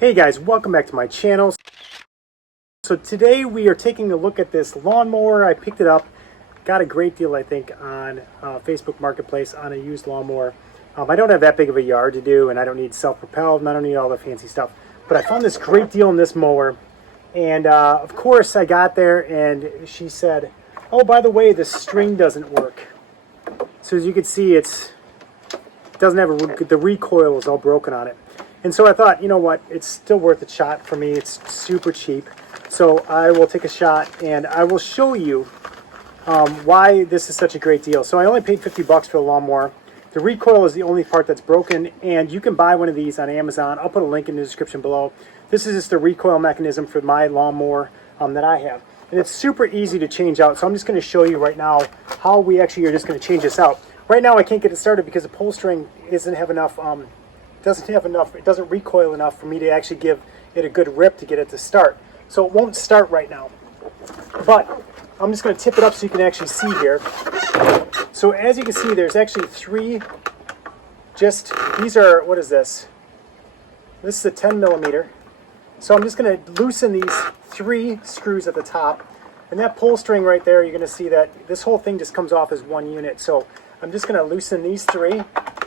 Hey guys, welcome back to my channel. So today we are taking a look at this lawnmower. I picked it up, got a great deal I think on Facebook Marketplace on a used lawnmower. I don't have that big of a yard to do, and I don't need self-propelled, and I don't need all the fancy stuff. But I found this great deal in this mower, and of course I got there and she said, oh, by the way, the string doesn't work. So as you can see, it doesn't have the recoil is all broken on it. And so I thought, you know what, it's still worth a shot for me. It's super cheap. So I will take a shot and I will show you why this is such a great deal. So I only paid 50 bucks for the lawnmower. The recoil is the only part that's broken, and you can buy one of these on Amazon. I'll put a link in the description below. This is just the recoil mechanism for my lawnmower that I have. And it's super easy to change out. So I'm just going to show you right now how we actually are just going to change this out. Right now I can't get it started because the pull string doesn't have enough, it doesn't recoil enough for me to actually give it a good rip to get it to start. So it won't start right now. But I'm just going to tip it up so you can actually see here. So as you can see, there's actually these are, what is this? This is a 10 millimeter. So I'm just going to loosen these 3 screws at the top. And that pull string right there, you're going to see that this whole thing just comes off as one unit. So I'm just going to loosen these 3.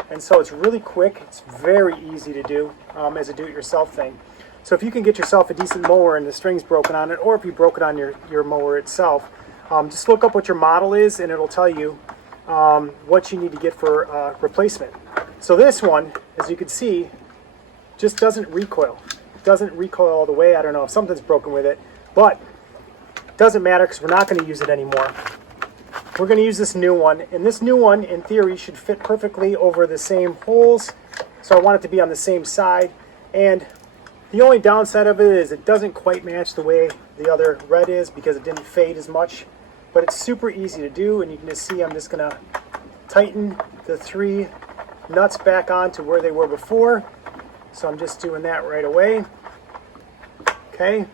And so it's really quick. It's very easy to do as a do-it-yourself thing. So if you can get yourself a decent mower and the string's broken on it, or if you broke it on your mower itself, just look up what your model is and it'll tell you what you need to get for replacement. So this one, as you can see, just doesn't recoil. It doesn't recoil all the way. I don't know if something's broken with it, but it doesn't matter because we're not going to use it anymore. We're going to use this new one, and this new one, in theory, should fit perfectly over the same holes. So I want it to be on the same side, and the only downside of it is it doesn't quite match the way the other red is because it didn't fade as much. But it's super easy to do, and you can just see I'm just going to tighten the 3 nuts back on to where they were before. So I'm just doing that right away. Okay,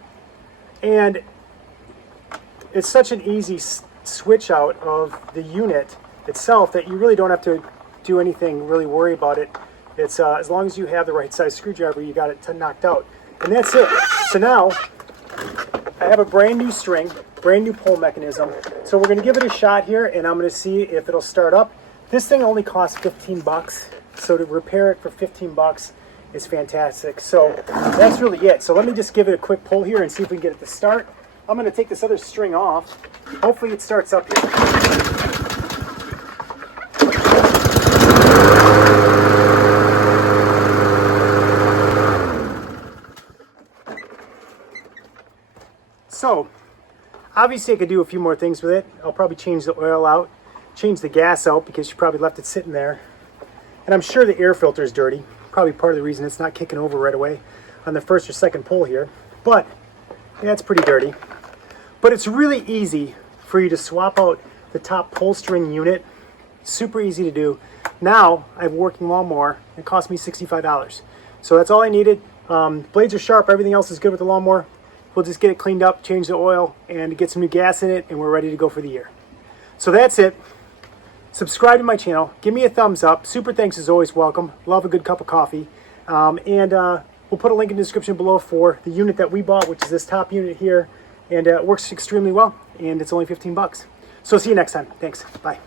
and it's such an easy switch out of the unit itself that you really don't have to do anything, really worry about it. It's as long as you have the right size screwdriver, you got it knocked out, and that's it. So now I have a brand new string, brand new pull mechanism. So we're going to give it a shot here, and I'm going to see if it'll start up. This thing only costs 15 bucks, so to repair it for 15 bucks is fantastic. So that's really it. So let me just give it a quick pull here and see if we can get it to start. I'm going to take this other string off. Hopefully it starts up here. So, obviously I could do a few more things with it. I'll probably change the oil out, change the gas out because you probably left it sitting there. And I'm sure the air filter is dirty. Probably part of the reason it's not kicking over right away on the first or second pull here. But, yeah, it's pretty dirty. But it's really easy for you to swap out the top pull string unit. Super easy to do. Now, I have a working lawnmower. It cost me $65. So that's all I needed. Blades are sharp. Everything else is good with the lawnmower. We'll just get it cleaned up, change the oil, and get some new gas in it, and we're ready to go for the year. So that's it. Subscribe to my channel. Give me a thumbs up. Super thanks is always welcome. Love a good cup of coffee. We'll put a link in the description below for the unit that we bought, which is this top unit here. And it works extremely well, and it's only 15 bucks. So see you next time. Thanks. Bye.